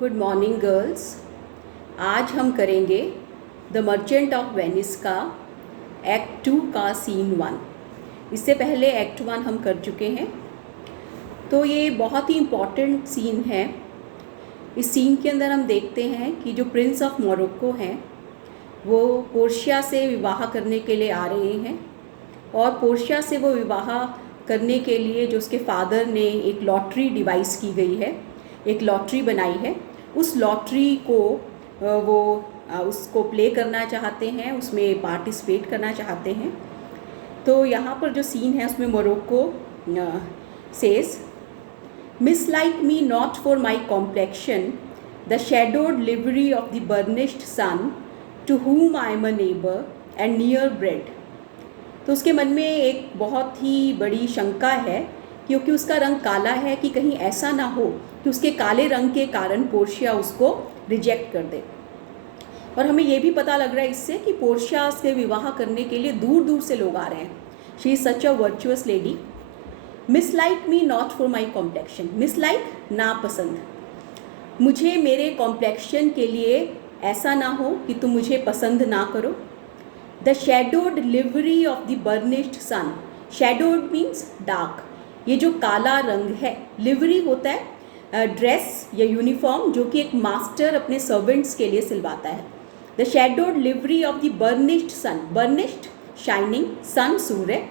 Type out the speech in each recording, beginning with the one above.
Good morning girls. आज हम करेंगे द मर्चेंट ऑफ वेनिस का एक्ट 2 का सीन 1। इससे पहले एक्ट 1 हम कर चुके हैं, तो ये बहुत ही इम्पॉर्टेंट सीन है। इस सीन के अंदर हम देखते हैं कि जो प्रिंस ऑफ मोरक्को हैं वो पोर्शिया से विवाह करने के लिए आ रहे हैं, और पोर्शिया से वो विवाह करने के लिए जो उसके फादर ने एक लॉटरी डिवाइस की गई है, एक लॉटरी बनाई है, उस लॉटरी को वो उसको प्ले करना चाहते हैं, उसमें पार्टिसिपेट करना चाहते हैं। तो यहाँ पर जो सीन है उसमें Morocco says, mislike me not for my complexion the shadowed livery of the burnished sun to whom I am a neighbor and near bred। तो उसके मन में एक बहुत ही बड़ी शंका है, क्योंकि उसका रंग काला है, कि कहीं ऐसा ना हो कि उसके काले रंग के कारण पोर्शिया उसको रिजेक्ट कर दे। और हमें ये भी पता लग रहा है इससे कि पोर्शिया से विवाह करने के लिए दूर दूर से लोग आ रहे हैं। She is such a virtuous lady. Mislike me not for my complexion, mislike नापसंद, मुझे मेरे कॉम्प्लेक्शन के लिए ऐसा ना हो कि तुम मुझे पसंद ना करो। The shadowed livery of the burnished sun, shadowed means dark, ये जो काला रंग है, लिवरी होता है ड्रेस या यूनिफॉर्म जो कि एक मास्टर अपने सर्वेंट्स के लिए सिलवाता है। The shadowed livery of the burnished sun, burnished shining, sun सूर्य,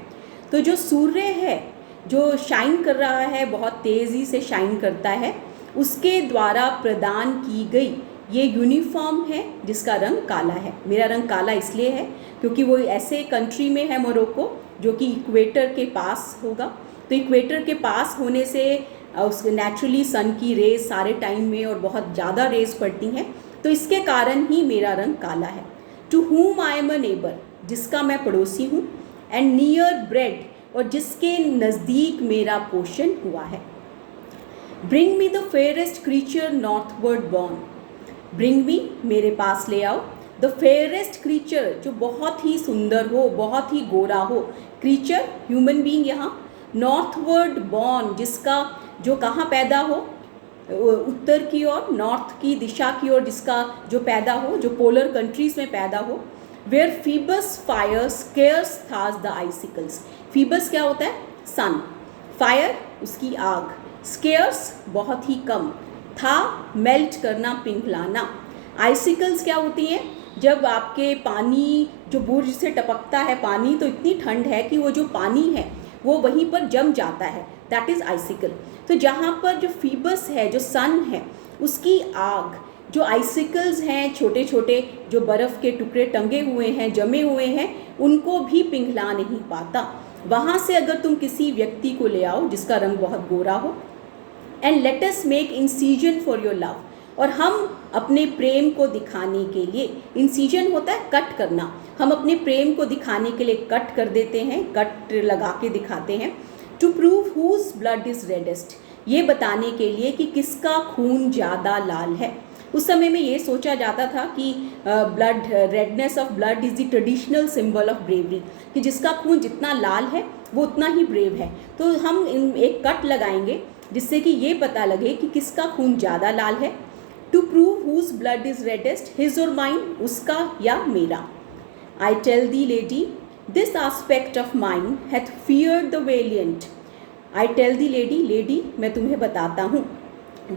तो जो सूर्य है जो शाइन कर रहा है, बहुत तेज़ी से शाइन करता है, उसके द्वारा प्रदान की गई ये यूनिफॉर्म है जिसका रंग काला है। मेरा रंग काला इसलिए है क्योंकि वो ऐसे कंट्री में है मोरक्को जो कि इक्वेटर के पास होगा। तो इक्वेटर के पास होने से उसके नेचुरली सन की रेज सारे टाइम में और बहुत ज़्यादा रेज पड़ती हैं, तो इसके कारण ही मेरा रंग काला है। To whom I am a neighbor, जिसका मैं पड़ोसी हूँ, एंड नियर ब्रेड, और जिसके नज़दीक मेरा पोषण हुआ है। Bring me the fairest creature northward born, bring me, मेरे पास ले आओ, द फेयरेस्ट क्रीचर, जो बहुत ही सुंदर हो, बहुत ही गोरा हो, क्रीचर ह्यूमन बीइंग यहाँ, नॉर्थवर्ड बॉर्न, जिसका जो कहाँ पैदा हो, उत्तर की ओर, नॉर्थ की दिशा की ओर जिसका जो पैदा हो, जो पोलर कंट्रीज़ में पैदा हो। वेयर फीबस फायर स्केयर्स थास द आइसिकल्स, फीबस क्या होता है, सन, फायर उसकी आग, स्केयर्स बहुत ही कम, था मेल्ट करना, पिघलाना, आइसिकल्स क्या होती हैं, जब आपके पानी जो बुर्ज से टपकता है पानी, तो इतनी ठंड है कि वो जो पानी है वो वहीं पर जम जाता है, दैट इज़ आइसिकल। तो जहाँ पर जो फीबस है, जो सन है, उसकी आग, जो आइसिकल्स हैं, छोटे छोटे जो बर्फ़ के टुकड़े टंगे हुए हैं, जमे हुए हैं, उनको भी पिघला नहीं पाता। वहाँ से अगर तुम किसी व्यक्ति को ले आओ जिसका रंग बहुत गोरा हो, and let us make incision for your love, और हम अपने प्रेम को दिखाने के लिए, इंसीजन होता है कट करना, हम अपने प्रेम को दिखाने के लिए कट कर देते हैं, कट लगा के दिखाते हैं। To prove whose blood is reddest, ये बताने के लिए कि किसका खून ज़्यादा लाल है। उस समय में ये सोचा जाता था कि blood, redness of blood is the traditional symbol of bravery, कि जिसका खून जितना लाल है वो उतना ही ब्रेव है। तो हम एक कट लगाएंगे जिससे कि ये पता लगे कि किसका खून ज़्यादा लाल है। To prove whose blood is reddest, his और माइन, उसका या मेरा। I tell the lady this aspect of mine hath feared the valiant, I tell the lady, lady मैं तुम्हें बताता हूँ,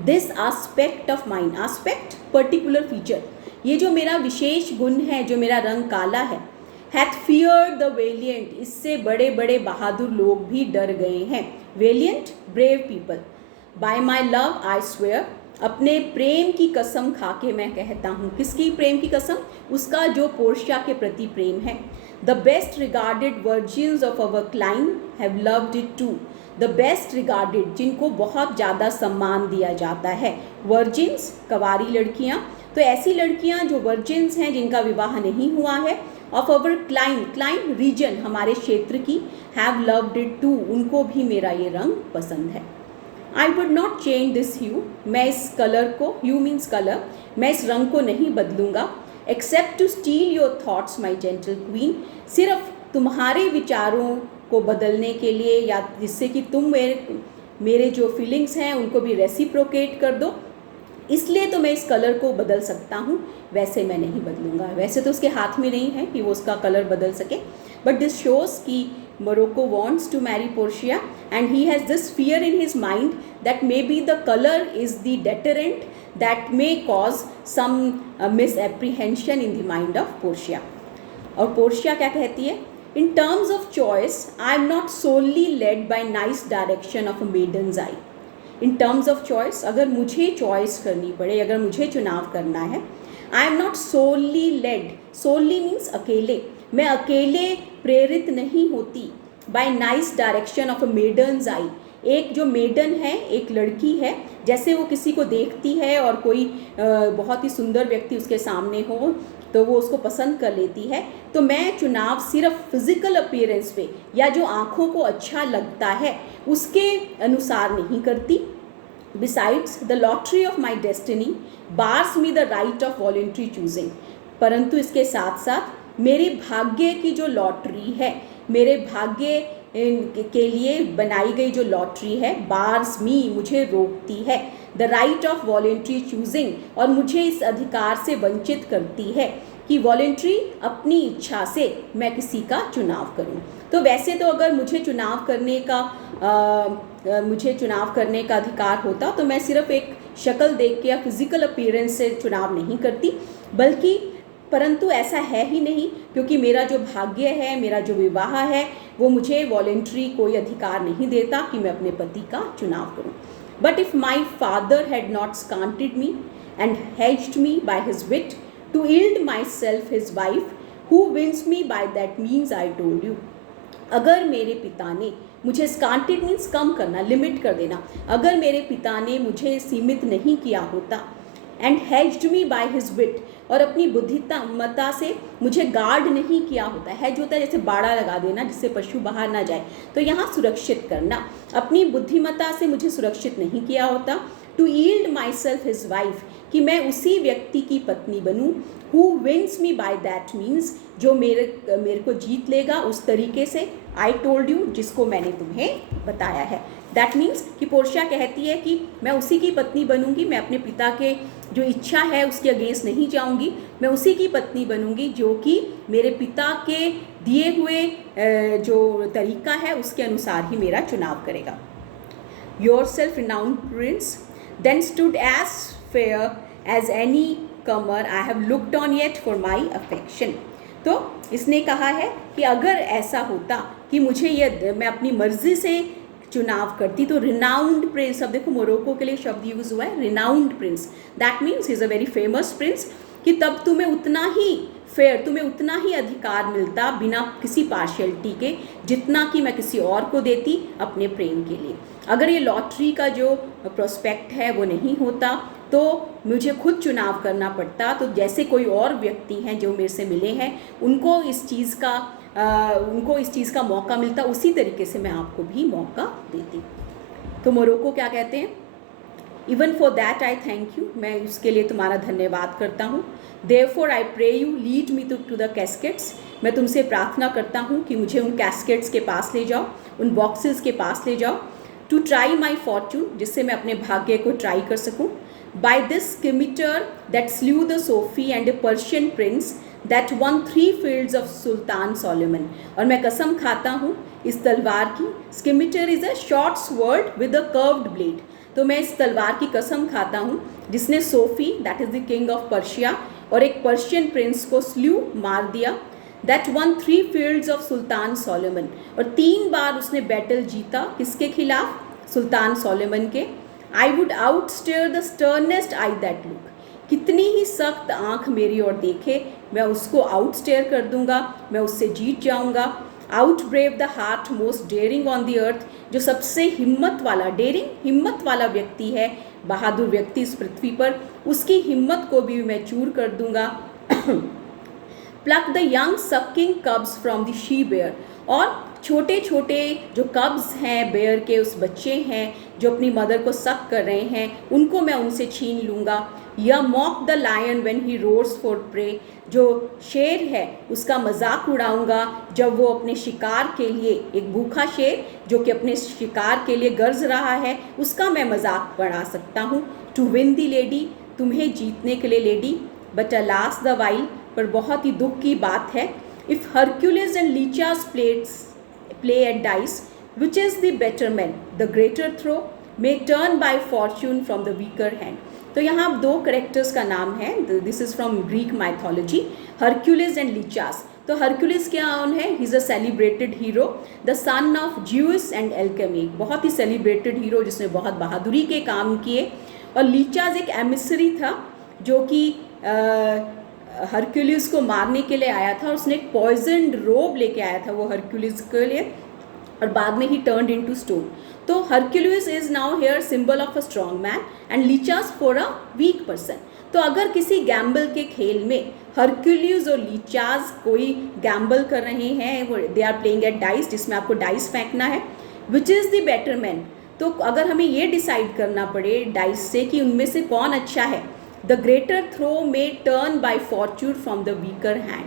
this aspect of mine, aspect particular feature, ये जो मेरा विशेष गुण है, जो मेरा रंग काला है, हैथ फियर्ड द वेलियंट, इससे बड़े बड़े बहादुर लोग भी डर गए हैं। Valiant, brave people. Bye my love I swear, अपने प्रेम की कसम खा के मैं कहता हूँ, किसकी प्रेम की कसम, उसका जो पोर्शिया के प्रति प्रेम है। The best regarded virgins of our clime have loved it too, the best regarded, जिनको बहुत ज़्यादा सम्मान दिया जाता है, वर्जिन्स कवारी लड़कियाँ, तो ऐसी लड़कियाँ जो वर्जिन्स हैं, जिनका विवाह नहीं हुआ है, of our clime, clime region, हमारे क्षेत्र की, हैव लव्ड इट टू, उनको भी मेरा ये रंग पसंद है। I would not change this hue, मैं इस कलर को, ह्यू मीन्स कलर, मैं इस रंग को नहीं बदलूंगा, except to steal your thoughts my gentle queen, सिर्फ तुम्हारे विचारों को बदलने के लिए, या जिससे कि तुम मेरे जो फीलिंग्स हैं उनको भी रेसिप्रोकेट कर दो, इसलिए तो मैं इस कलर को बदल सकता हूँ, वैसे मैं नहीं बदलूँगा। वैसे तो उसके हाथ में नहीं है कि वो उसका कलर बदल सके, बट दिस शोज़ कि Morocco wants to marry Portia and he has this fear in his mind that maybe the color is the deterrent that may cause some misapprehension in the mind of Portia. और Portia क्या कहती है? In terms of choice, I am not solely led by nice direction of a maiden's eye. In terms of choice, अगर मुझे choice करनी पड़े, अगर मुझे चुनाव करना है, I am not solely led. Solely means अकेले, मैं अकेले प्रेरित नहीं होती by nice direction of a maiden's eye. एक जो मेडन है, एक लड़की है, जैसे वो किसी को देखती है और कोई बहुत ही सुंदर व्यक्ति उसके सामने हो तो वो उसको पसंद कर लेती है, तो मैं चुनाव सिर्फ फिजिकल अपीयरेंस पे या जो आँखों को अच्छा लगता है उसके अनुसार नहीं करती. Besides, the lottery of my destiny bars me the right of voluntary choosing. परंतु इसके साथ साथ मेरे भाग्य की जो लॉटरी है, मेरे भाग्य के लिए बनाई गई जो लॉटरी है, बार्स मी, मुझे रोकती है, the right of voluntary choosing, और मुझे इस अधिकार से वंचित करती है कि वॉलेंट्री अपनी इच्छा से मैं किसी का चुनाव करूं. तो वैसे तो अगर मुझे चुनाव करने का अधिकार होता तो मैं सिर्फ एक शक्ल देख के या फिजिकल अपीयरेंस से चुनाव नहीं करती, बल्कि परंतु ऐसा है ही नहीं, क्योंकि मेरा जो भाग्य है, मेरा जो विवाह है, वो मुझे वॉलेंट्री कोई अधिकार नहीं देता कि मैं अपने पति का चुनाव करूं. But if my father had not scanted me and hedged me by his wit to yield myself his wife who wins me by that means I told you. अगर मेरे पिता ने मुझे, स्कांटेड मीन्स कम करना, लिमिट कर देना, अगर मेरे पिता ने मुझे सीमित नहीं किया होता, and hedged me by his wit, और अपनी बुद्धिमत्ता से मुझे गार्ड नहीं किया होता. हेज होता है जैसे बाड़ा लगा देना जिससे पशु बाहर ना जाए, तो यहाँ सुरक्षित करना. अपनी बुद्धिमत्ता से मुझे सुरक्षित नहीं किया होता. To yield myself his wife, कि मैं उसी व्यक्ति की पत्नी बनूं, who wins me by that means, जो मेरे को जीत लेगा उस तरीके से, आई टोल्ड यू, जिसको मैंने तुम्हें बताया है. दैट मीन्स कि पोर्शिया कहती है कि मैं उसी की पत्नी बनूंगी, मैं अपने पिता के जो इच्छा है उसके अगेंस्ट नहीं जाऊंगी, मैं उसी की पत्नी बनूंगी जो कि मेरे पिता के दिए हुए जो तरीका है उसके अनुसार ही मेरा चुनाव करेगा. Yourself renowned prince then stood as fair as any comer I have looked on yet for my affection. तो इसने कहा है कि अगर ऐसा होता कि मैं अपनी मर्जी से चुनाव करती, तो रिनाउंड प्रिंस, अब देखो मोरोक्को के लिए शब्द यूज हुआ है renowned Prince, that means he is a very famous Prince, कि तब तुम्हें उतना ही फेयर, तुम्हें उतना ही अधिकार मिलता बिना किसी पार्शियलिटी के जितना कि मैं किसी और को देती अपने प्रेम के लिए. अगर ये लॉटरी का जो प्रोस्पेक्ट है वो नहीं होता तो मुझे खुद चुनाव करना पड़ता, तो जैसे कोई और व्यक्ति हैं जो मेरे से मिले हैं उनको इस चीज़ का मौका मिलता, उसी तरीके से मैं आपको भी मौका देती. तो मोरोक्को क्या कहते हैं? Even for that I thank you, मैं उसके लिए तुम्हारा धन्यवाद करता हूँ. Therefore I pray you lead me to the caskets, मैं तुमसे प्रार्थना करता हूँ कि मुझे उन कैस्केट्स के पास ले जाओ, उन बॉक्सेस के पास ले जाओ. टू ट्राई माई फॉर्चून, जिससे मैं अपने भाग्य को ट्राई कर सकूँ. By this scimitar that slew the Sophy and a Persian prince that won 3 fields of Sultan Solomon, और मैं कसम खाता हूँ इस तलवार की. Scimitar is a short sword with a curved blade, तो मैं इस तलवार की कसम खाता हूँ जिसने Sophy that is the king of Persia और एक पर्शियन प्रिंस को स्ल्यू मार दिया. That won 3 fields of Sultan Solomon, और 3 बार उसने बैटल जीता, किसके खिलाफ? सुल्तान सोलोमन के. I would outstare the sternest eye that look, कितनी ही सख्त आँख मेरी ओर देखे मैं उसको आउट स्टेयर कर दूंगा, मैं उससे जीत जाऊंगा. Outbrave the heart most daring on the earth, जो सबसे हिम्मत वाला व्यक्ति है, बहादुर व्यक्ति इस पृथ्वी पर, उसकी हिम्मत को भी मैं चूर कर दूंगा. Pluck the young sucking cubs from the she bear, और छोटे छोटे जो कब्स हैं बेयर के, उस बच्चे हैं जो अपनी मदर को सक कर रहे हैं, उनको मैं उनसे छीन लूँगा. या mock the lion when he roars for prey, जो शेर है उसका मजाक उड़ाऊंगा जब वो अपने शिकार के लिए, एक भूखा शेर जो कि अपने शिकार के लिए गरज रहा है, उसका मैं मजाक बढ़ा सकता हूँ. टू विन दी लेडी तुम्हें जीतने के लिए lady, but alas the while, पर बहुत ही दुख की बात है, if Hercules and Lichas play at dice, which is the better man, the greater throw may turn by fortune from the weaker hand. तो यहाँ दो करेक्टर्स का नाम है, this is from Greek mythology, Hercules and Lichas. तो Hercules क्या है, he is a celebrated hero, the son of Zeus and Alcmene, बहुत ही सेलिब्रेटेड हीरो जिसने बहुत बहादुरी के काम किए। और लीचास एक एमिसरी था जो कि हरक्यूलिस को मारने के लिए आया था, और उसने एक पॉइजनड रोब लेके आया था वो हरक्यूलिस के लिए, और बाद में ही टर्न्ड इनटू स्टोन। तो Hercules is now here symbol of a strong man and Lichas for a weak person. तो अगर किसी गैम्बल के खेल में हरक्यूलिस और लीचास कोई गैम्बल कर रहे हैं, they are playing at dice, जिसमें आपको डाइस फेंकना है, which is the better man. तो अगर हमें ये डिसाइड करना पड़े डाइस से कि उनमें से कौन अच्छा है, द ग्रेटर थ्रो में turn by fortune from the weaker hand,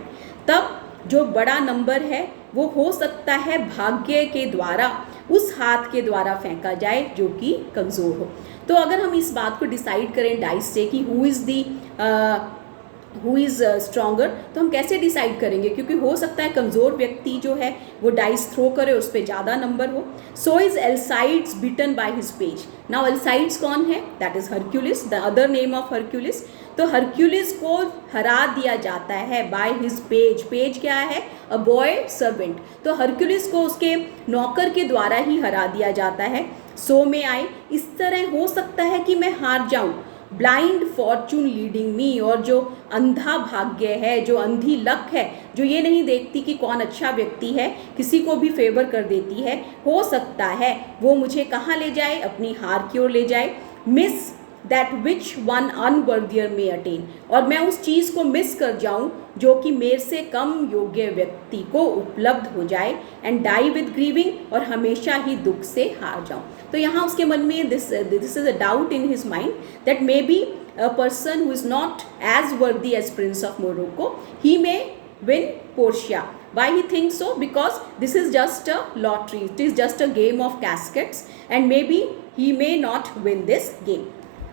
तब जो बड़ा नंबर है वो हो सकता है भाग्य के द्वारा, उस हाथ के द्वारा फेंका जाए जो कि कमज़ोर हो। तो अगर हम इस बात को डिसाइड करें डाइस से कि हु इज़ स्ट्रॉन्गर, तो हम कैसे डिसाइड करेंगे, क्योंकि हो सकता है कमज़ोर व्यक्ति जो है वो डाइस थ्रो करे, उस पर ज़्यादा नंबर हो। So is Alcides beaten by his page. Now Alcides कौन है, that is Hercules, the other name of Hercules. तो हरक्यूलिस को हरा दिया जाता है बाय हिज पेज। पेज क्या है, अ बॉय सर्वेंट। तो हरक्यूलिस को उसके नौकर के द्वारा ही हरा दिया जाता है। सो में आई, इस तरह हो सकता है कि मैं हार जाऊं, ब्लाइंड फॉर्चून लीडिंग मी, और जो अंधा भाग्य है, जो अंधी लक है, जो ये नहीं देखती कि कौन अच्छा व्यक्ति है, किसी को भी फेवर कर देती है, हो सकता है वो मुझे कहाँ ले जाए, अपनी हार की ओर ले जाए। मिस दैट विच वन अनवर्दियर में अटेन, और मैं उस चीज़ को मिस कर जाऊं जो कि मेरे से कम योग्य व्यक्ति को उपलब्ध हो जाए, एंड डाई विद ग्रीविंग, और हमेशा ही दुख से हार जाऊं। तो यहाँ उसके मन में this is a doubt in his mind that may be a person who is not as worthy as prince of Morocco, he may win Portia. Why he thinks so? Because this is just a lottery. It is just a game of caskets, and maybe he may not win this game.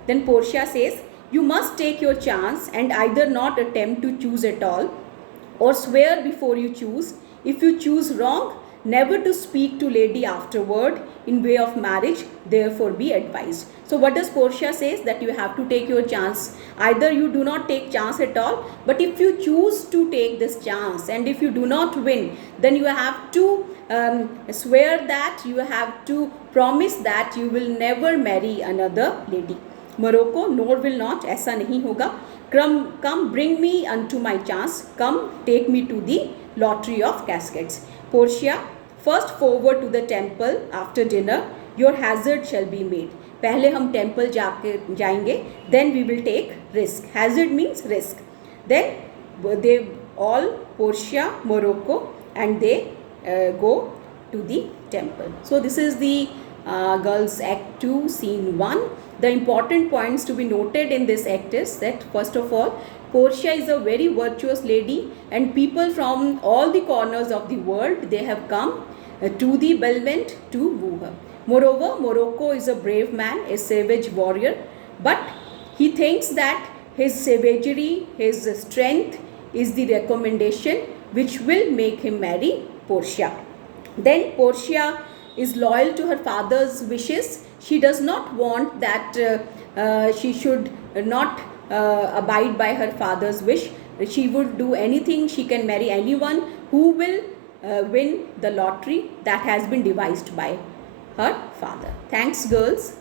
Then Portia says, you must take your chance and either not attempt to choose at all, or swear before you choose. If you choose wrong, never to speak to lady afterward in way of marriage, therefore be advised. So what does Portia says, that you have to take your chance. Either you do not take chance at all, but if you choose to take this chance, and if you do not win, then you have to swear that, you have to promise that you will never marry another lady. Morocco, nor will not, ऐसा नहीं होगा. Come bring me unto my chance, come take me to the lottery of caskets. Portia, first forward to the temple after dinner, your hazard shall be made. पहले हम temple जाएंगे, then we will take risk. Hazard means risk. Then they all, Portia, Morocco, and they go to the temple. So this is the Girls Act 2 Scene 1. The important points to be noted in this act is that, first of all, Portia is a very virtuous lady, and people from all the corners of the world, they have come to the Belmont to woo her. Moreover, Morocco is a brave man, a savage warrior, but he thinks that his savagery, his strength is the recommendation which will make him marry Portia. Then Portia is loyal to her father's wishes. She does not want that she should not abide by her father's wish. She would do anything, she can marry anyone who will win the lottery that has been devised by her father. Thanks, girls.